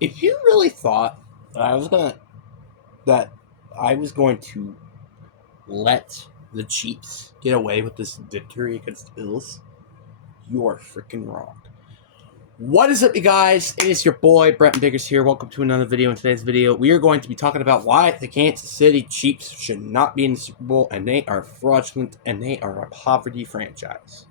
If you really thought that I was going to let the Cheifs get away with this victory against the Bills, you are freaking wrong. What is up, you guys? It is your boy, Brenton Biggers here. Welcome to another video. In today's video, we are going to be talking about why the Kansas City Chiefs should not be in the Super Bowl, and they are fraudulent, and they are a poverty franchise.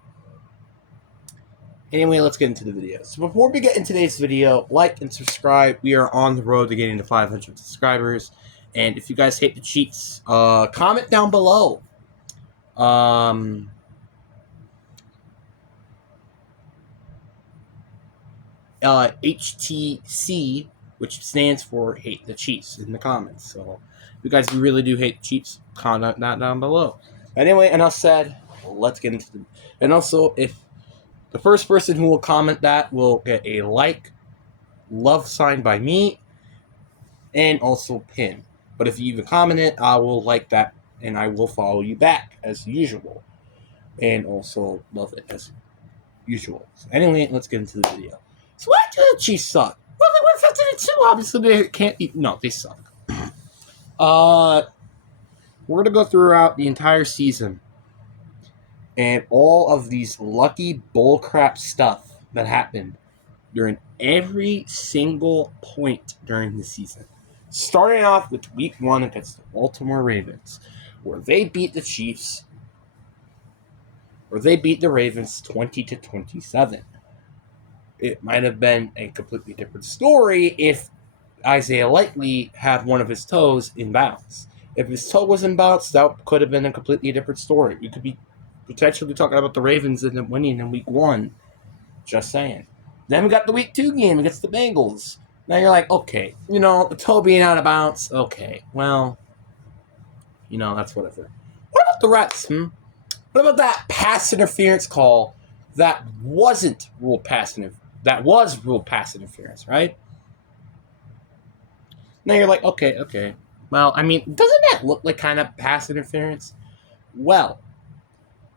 Anyway, let's get into the video. So before we get into today's video, like and subscribe. We are on the road to getting to 500 subscribers. And if you guys hate the Chiefs, comment down below. HTC, which stands for Hate the Chiefs, in the comments. So if you guys really do hate the Chiefs, comment that down below. Anyway, enough said. Let's get into the... And also, if the first person who will comment that will get a like, love sign by me, and also pin. But if you even comment it, I will like that, and I will follow you back, as usual. And also love it, as usual. So anyway, let's get into the video. So why do the Chiefs suck? Well, they went 15-2. Obviously, they can't be... No, they suck. We're going to go throughout the entire season and all of these lucky bullcrap stuff that happened during every single point during the season. Starting off with week 1 against the Baltimore Ravens, where they beat the Chiefs, where they beat the Ravens 20-27. It might have been a completely different story if Isaiah Likely had one of his toes in bounds. If his toe was in bounds, that could have been a completely different story. We could be potentially talking about the Ravens and winning in week 1. Just saying. Then we got the week 2 game against the Bengals. Now you're like, okay, the toe being out of bounds, okay, well, that's whatever. What about the refs, What about that pass interference call that wasn't ruled pass interference? That was ruled pass interference, right? Now you're like, okay. Well, I mean, doesn't that look like kind of pass interference? Well,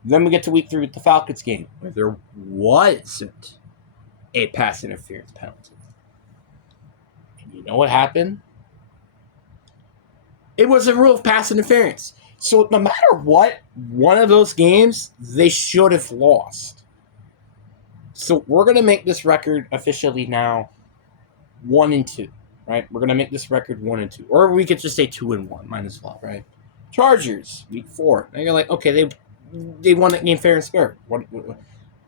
then we get to week 3 with the Falcons game, where there wasn't a pass interference penalty. And you know what happened? It was a rule of pass interference. So no matter what, one of those games, they should have lost. So we're going to make this record officially now 1-2, right? We're going to make this record 1-2. Or we could just say 2-1, might as well, right? Chargers, week 4. Now you're like, okay, they won that game fair and square.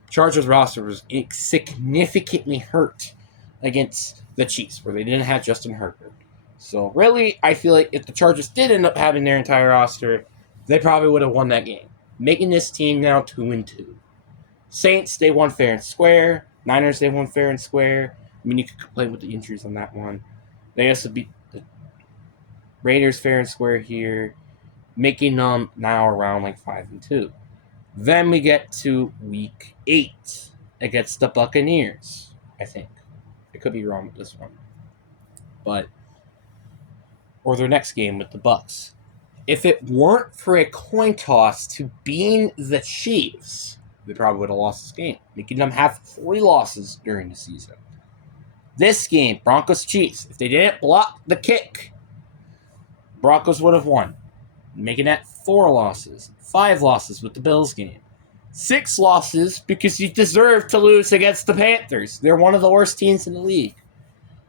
Chargers roster was significantly hurt against the Chiefs, where they didn't have Justin Herbert. So really, I feel like if the Chargers did end up having their entire roster, they probably would have won that game, making this team now 2-2. Saints, they won fair and square. Niners, they won fair and square. I mean, you could complain with the injuries on that one. They also beat the Raiders fair and square here, making them now around like 5-2. Then we get to week 8 against the Buccaneers, I think. I could be wrong with this one. Or their next game with the Bucs. If it weren't for a coin toss to being the Chiefs, they probably would have lost this game, making them have 3 losses during the season. This game, Broncos-Chiefs, if they didn't block the kick, Broncos would have won, making that 4 losses, 5 losses with the Bills game. 6 losses because you deserve to lose against the Panthers. They're one of the worst teams in the league.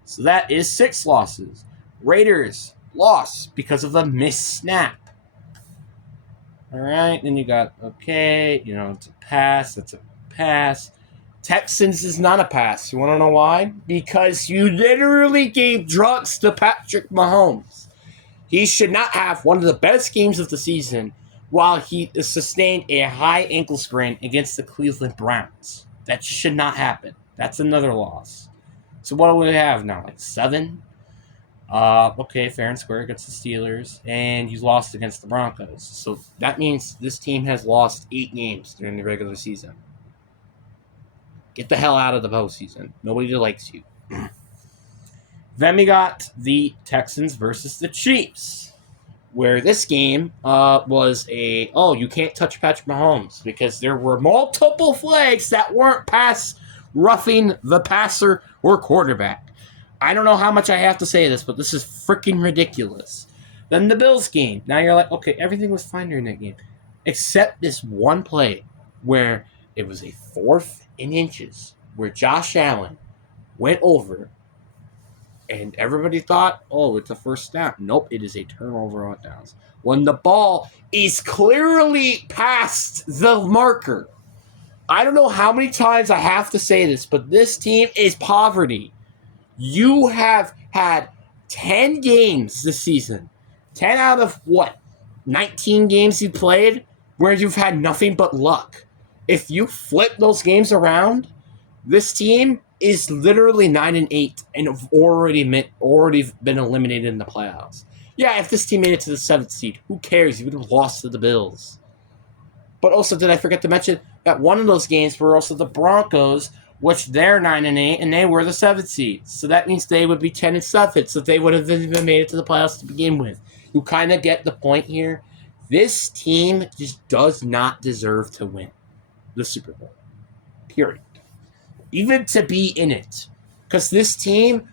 So that is 6 losses. Raiders lost because of a missed snap. All right, then you got, it's a pass. That's a pass. Texans is not a pass. You want to know why? Because you literally gave drugs to Patrick Mahomes. He should not have one of the best games of the season while he sustained a high ankle sprain against the Cleveland Browns. That should not happen. That's another loss. So what do we have now? Like 7? Fair and square against the Steelers, and you lost against the Broncos. So that means this team has lost 8 games during the regular season. Get the hell out of the postseason. Nobody likes you. Then we got the Texans versus the Chiefs, where this game was you can't touch Patrick Mahomes because there were multiple flags that weren't pass roughing the passer or quarterback. I don't know how much I have to say this, but this is freaking ridiculous. Then the Bills game. Now you're like, okay, everything was fine during that game. Except this one play where it was a 4th and inches where Josh Allen went over and everybody thought, oh, it's a first down. Nope, it is a turnover on downs. When the ball is clearly past the marker. I don't know how many times I have to say this, but this team is poverty. You have had 10 games this season. 10 out of what? 19 games you played where you've had nothing but luck. If you flip those games around, this team is literally 9-8 and have already been eliminated in the playoffs. Yeah, if this team made it to the 7th seed, who cares? You would have lost to the Bills. But also, did I forget to mention that one of those games were also the Broncos, which they're 9-8 and they were the 7th seed. So that means they would be 10-7, so they would have even made it to the playoffs to begin with. You kind of get the point here. This team just does not deserve to win the Super Bowl. Period. Even to be in it. Because this team,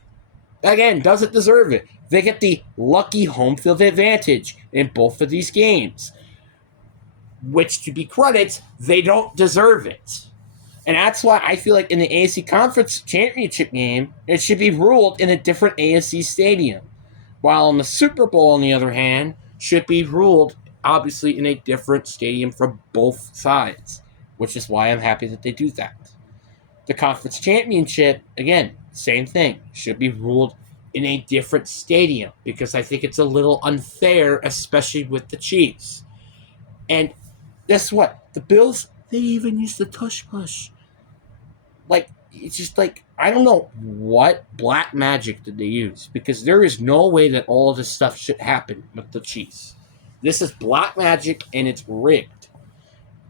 again, doesn't deserve it. They get the lucky home field advantage in both of these games. Which, to be credit, they don't deserve it. And that's why I feel like in the AFC Conference Championship game, it should be ruled in a different AFC stadium. While in the Super Bowl, on the other hand, should be ruled, obviously, in a different stadium for both sides. Which is why I'm happy that they do that. The Conference Championship, again, same thing. Should be ruled in a different stadium. Because I think it's a little unfair, especially with the Chiefs. And guess what? The Bills, they even used the tush push. Like, it's just like, I don't know what black magic did they use. Because there is no way that all of this stuff should happen with the Chiefs. This is black magic and it's rigged.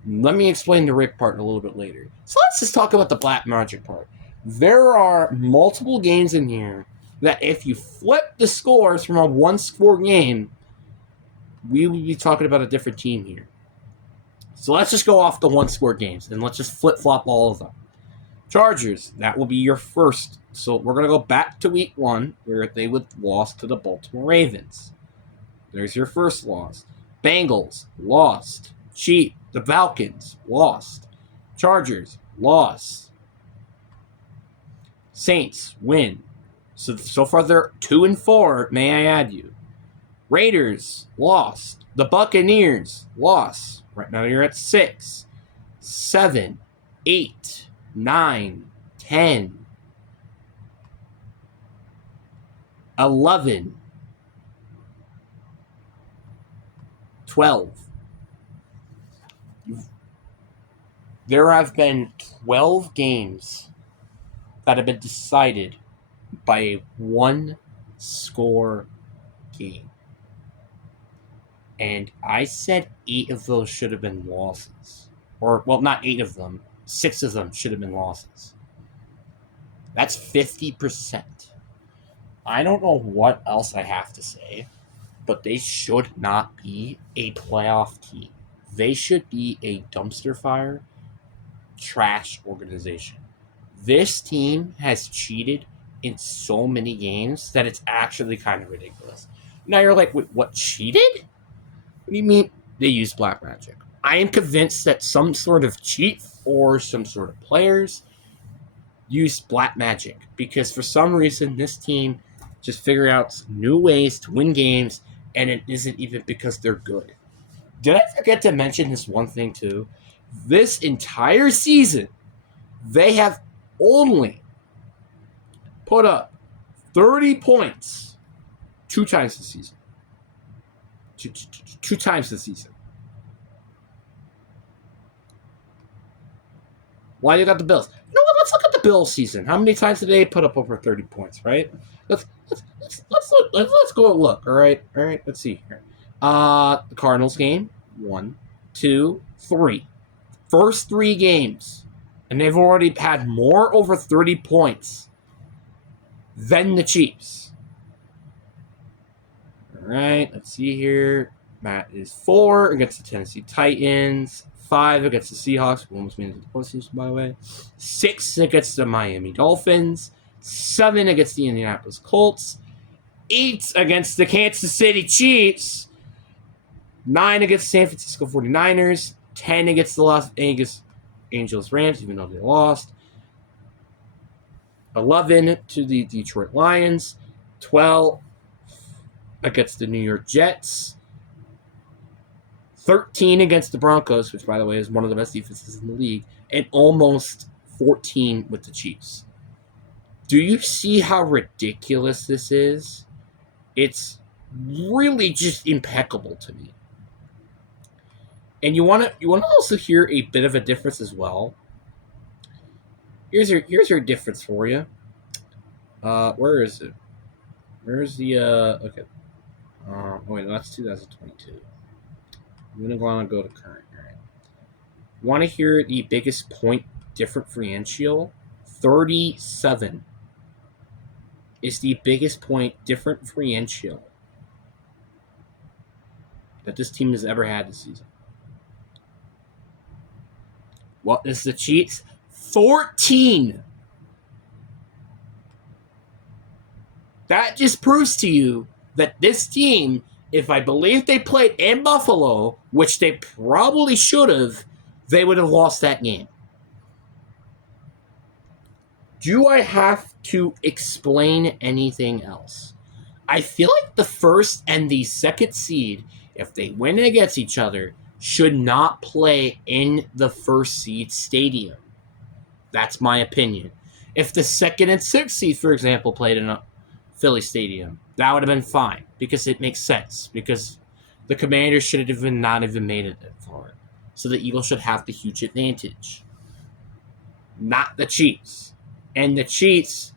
Let me explain the rigged part a little bit later. So let's just talk about the black magic part. There are multiple games in here that if you flip the scores from a one-score game, we would be talking about a different team here. So let's just go off the one-score games, and let's just flip-flop all of them. Chargers, that will be your first. So we're going to go back to week 1, where they would lost to the Baltimore Ravens. There's your first loss. Bengals, lost. Chiefs, the Falcons, lost. Chargers, lost. Saints, win. So far they're 2-4, may I add you. Raiders, lost. The Buccaneers, lost. Right now you're at 6, 7, 8, 9, 10, 11, 12. There have been 12 games that have been decided by a one-score game. And I said 8 of those should have been losses. Or, well, not 8 of them. 6 of them should have been losses. That's 50%. I don't know what else I have to say, but they should not be a playoff team. They should be a dumpster fire, trash organization. This team has cheated in so many games that it's actually kind of ridiculous. Now you're like, wait, what, cheated? What do you mean they use black magic? I am convinced that some sort of cheat or some sort of players use black magic because for some reason this team just figured out new ways to win games, and it isn't even because they're good. Did I forget to mention this one thing too? This entire season, they have only put up 30 points 2 times this season. Two times this season. Why you got the Bills? You know what? Let's look at the Bills season. How many times did they put up over 30 points? Right? Let's go look. All right. Let's see here. The Cardinals game 1, 2, 3. First 3 games, and they've already had more over 30 points than the Chiefs. All right. Let's see here. Matt is 4 against the Tennessee Titans. 5 against the Seahawks. We almost made it to the postseason, by the way. 6 against the Miami Dolphins. 7 against the Indianapolis Colts, 8 against the Kansas City Chiefs, 9 against the San Francisco 49ers, 10 against the Los Angeles Rams, even though they lost, 11 to the Detroit Lions, 12 against the New York Jets, 13 against the Broncos, which, by the way, is one of the best defenses in the league, and almost 14 with the Chiefs. Do you see how ridiculous this is? It's really just impeccable to me. And you want to also hear a bit of a difference as well. Here's your difference for you. Where is it? Where's the okay? Wait, that's 2022. I'm gonna go to current. All right. Want to hear the biggest point differential? 37 is the biggest point differential that this team has ever had this season. What is the Chiefs? 14. That just proves to you that this team, if I believe they played in Buffalo, which they probably should have, they would have lost that game. Do I have to explain anything else? I feel like the first and the second seed, if they win against each other, should not play in the first seed stadium. That's my opinion. If the second and sixth seed, for example, played in a Philly stadium, that would have been fine because it makes sense. Because the Commanders should have not even made it that far. So the Eagles should have the huge advantage. Not the Chiefs. And the Chiefs,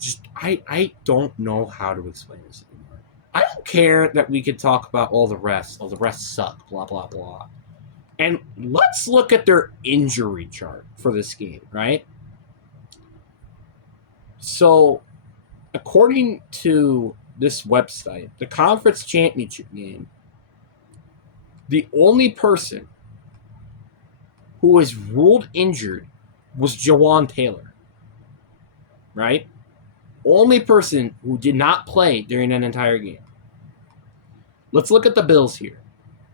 just I don't know how to explain this anymore. I don't care that we could talk about all the refs. Oh, the refs suck, blah, blah, blah. And let's look at their injury chart for this game, right? So, according to this website, the conference championship game, the only person who was ruled injured was Jawan Taylor, right? Only person who did not play during an entire game. Let's look at the Bills here.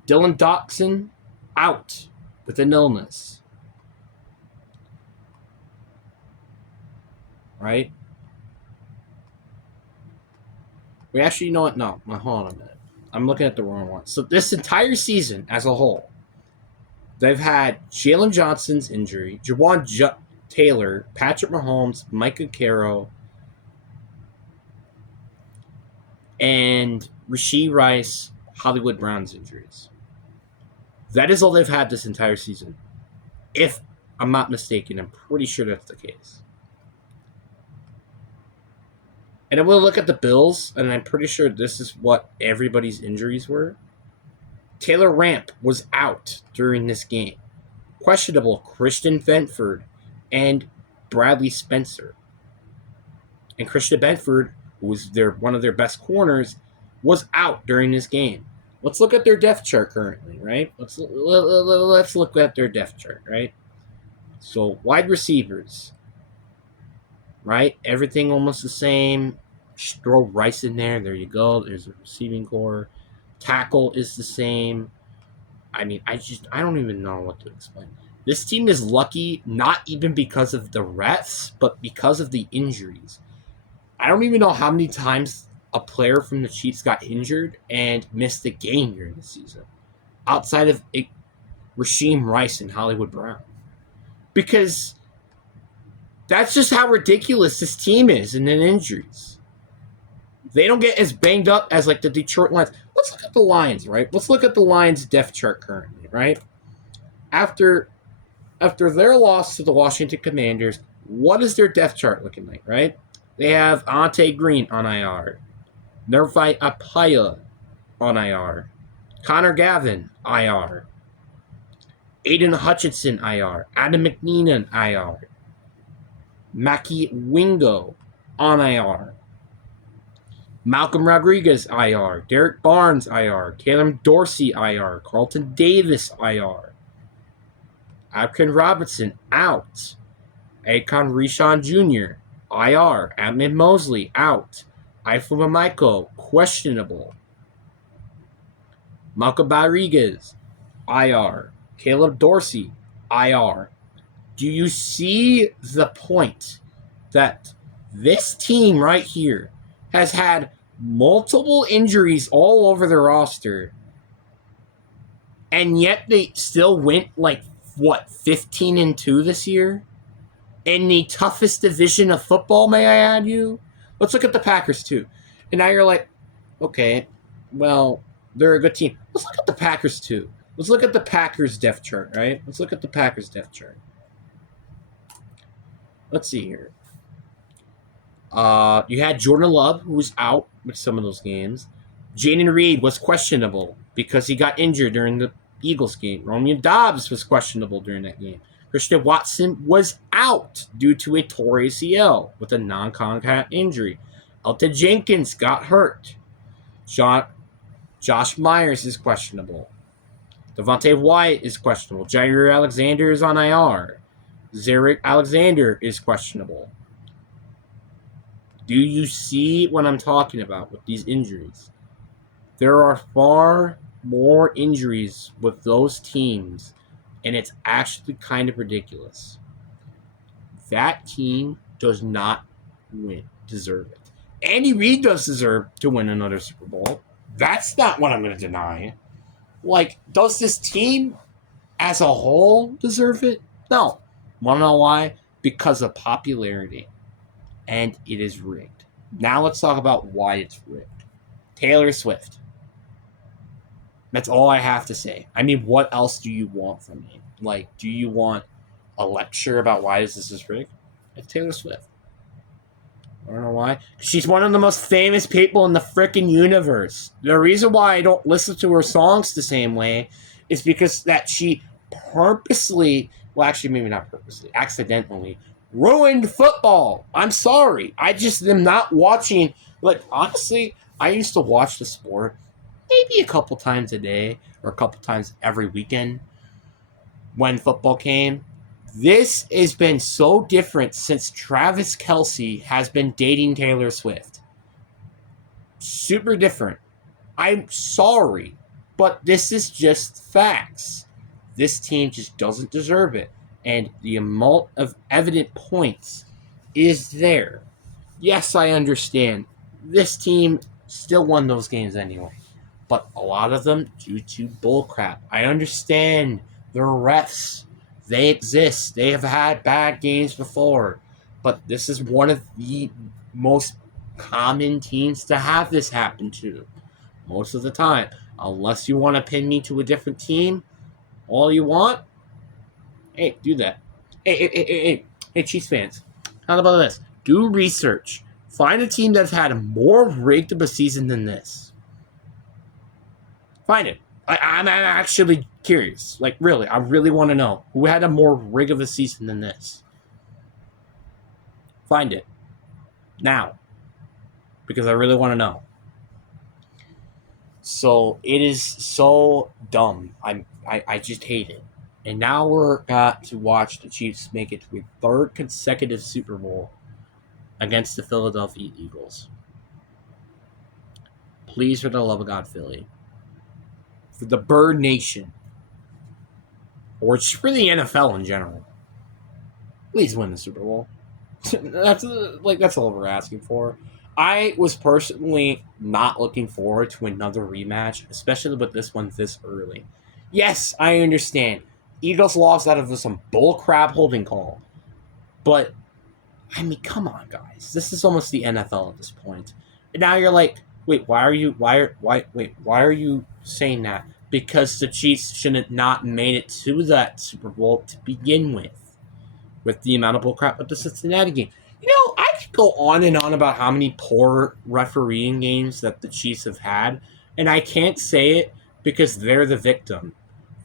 Dylan Dotson, out with an illness. Right? We actually, you know what? No, hold on a minute. I'm looking at the wrong one. So this entire season as a whole, they've had Jalen Johnson's injury, Jawan Taylor, Patrick Mahomes, Micah Carroll, and Rashee Rice, Hollywood Brown's injuries. That is all they've had this entire season. If I'm not mistaken, I'm pretty sure that's the case. And I will look at the Bills, and I'm pretty sure this is what everybody's injuries were. Taylor Ramp was out during this game. Questionable Christian Benford and Bradley Spencer. And Christian Benford, who was one of their best corners, was out during this game. Let's look at their depth chart currently, right? Let's look at their depth chart, right? So wide receivers, right? Everything almost the same. Just throw Rice in there. There you go. There's a receiving core. Tackle is the same. I mean, I don't even know what to explain. This team is lucky, not even because of the refs, but because of the injuries. I don't even know how many times a player from the Chiefs got injured and missed a game during the season, outside of Rasheem Rice and Hollywood Brown. Because that's just how ridiculous this team is in injuries. They don't get as banged up as like the Detroit Lions. Let's look at the Lions, right? Let's look at the Lions' depth chart currently, right? After their loss to the Washington Commanders, what is their depth chart looking like, right? They have Ante Green on IR, Nervi Apaya on IR, Connor Gavin IR, Aiden Hutchinson IR, Adam McNeenan IR, Mackie Wingo on IR, Malcolm Rodriguez IR, Derek Barnes IR, Caleb Dorsey IR, Carlton Davis IR, Abkin Robinson out, Akon Rishon Jr., IR. Admin Mosley, out. Ifuma Michael, questionable. Malcolm Rodriguez, IR. Caleb Dorsey, IR. Do you see the point that this team right here has had multiple injuries all over their roster, and yet they still went 15-2 this year? In the toughest division of football, may I add you? Let's look at the Packers too. And now you're like, okay, well, they're a good team. Let's look at the Packers too. Let's look at the Packers depth chart, right? Let's look at the Packers depth chart. Let's see here. You had Jordan Love, who was out with some of those games. Jaden Reed was questionable because he got injured during the Eagles game. Romeo Dobbs was questionable during that game. Christian Watson was out due to a torn ACL with a non-contact injury. Elton Jenkins got hurt. Josh Myers is questionable. Devontae Wyatt is questionable. Jair Alexander is on IR. Zarek Alexander is questionable. Do you see what I'm talking about with these injuries? There are far more injuries with those teams, and it's actually kind of ridiculous. That team does not deserve it. Andy Reid does deserve to win another Super Bowl. That's not what I'm going to deny. Does this team as a whole deserve it? No. Want to know why? Because of popularity. And it is rigged. Now let's talk about why it's rigged. Taylor Swift. That's all I have to say. I mean, what else do you want from me? Do you want a lecture about why this is rigged? It's Taylor Swift. I don't know why. She's one of the most famous people in the freaking universe. The reason why I don't listen to her songs the same way is because that she purposely, well, actually, maybe not purposely, accidentally ruined football. I'm sorry. I just am not watching. Honestly, I used to watch the sport maybe a couple times a day or a couple times every weekend when football came. This has been so different since Travis Kelce has been dating Taylor Swift. Super different. I'm sorry, but this is just facts. This team just doesn't deserve it. And the amount of evident points is there. Yes, I understand. This team still won those games anyway. But a lot of them due to bullcrap. I understand the refs. They exist. They have had bad games before. But this is one of the most common teams to have this happen to. Most of the time. Unless you want to pin me to a different team. All you want. Hey, do that. Hey, Chiefs fans. How about this? Do research. Find a team that's had a more rigged of a season than this. Find it. I'm actually curious. Really, I really want to know who had a more rig of a season than this. Find it. Now. Because I really want to know. So, it is so dumb. I just hate it. And now we're got to watch the Chiefs make it to a third consecutive Super Bowl against the Philadelphia Eagles. Please, for the love of God, Philly. For the Bird Nation. Or just for the NFL in general. Please win the Super Bowl. That's all we're asking for. I was personally not looking forward to another rematch, especially with this one this early. Yes, I understand. Eagles lost out of some bullcrap holding call. But, I mean, come on, guys. This is almost the NFL at this point. And now you're like, wait, why are you saying that? Because the Chiefs shouldn't not made it to that Super Bowl to begin with the amount of bullcrap with the Cincinnati game. I could go on and on about how many poor refereeing games that the Chiefs have had, and I can't say it because they're the victim.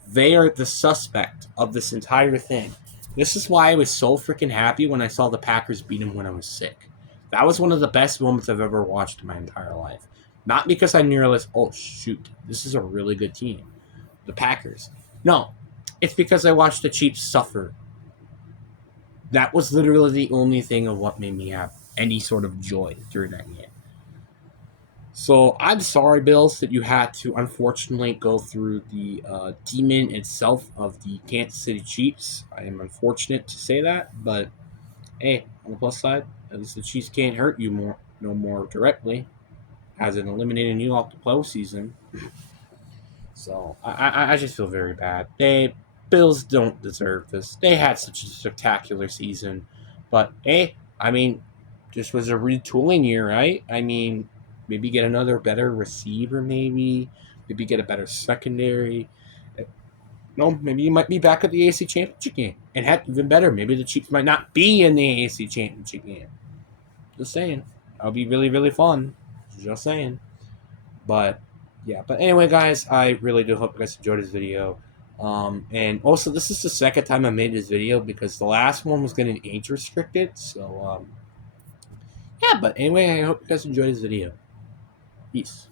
They are the suspect of this entire thing. This is why I was so freaking happy when I saw the Packers beat them when I was sick. That was one of the best moments I've ever watched in my entire life. Not because I realized, oh, shoot, this is a really good team. The Packers. No, it's because I watched the Chiefs suffer. That was literally the only thing of what made me have any sort of joy during that game. So I'm sorry, Bills, that you had to unfortunately go through the demon itself of the Kansas City Chiefs. I am unfortunate to say that, but hey, on the plus side, at least the Chiefs can't hurt you no more directly, as in eliminating you off the postseason. So I just feel very bad. Bills don't deserve this. They had such a spectacular season, but hey, I mean, this was a retooling year, right? I mean, maybe get another better receiver, maybe get a better secondary. No, maybe you might be back at the AFC Championship game, and heck, even better, maybe the Chiefs might not be in the AFC Championship game. Just saying, that would be really really fun. Just saying. But yeah, but anyway, guys, I really do hope you guys enjoyed this video. And also, this is the second time I made this video because the last one was getting age restricted. So yeah, but anyway, I hope you guys enjoyed this video. Peace.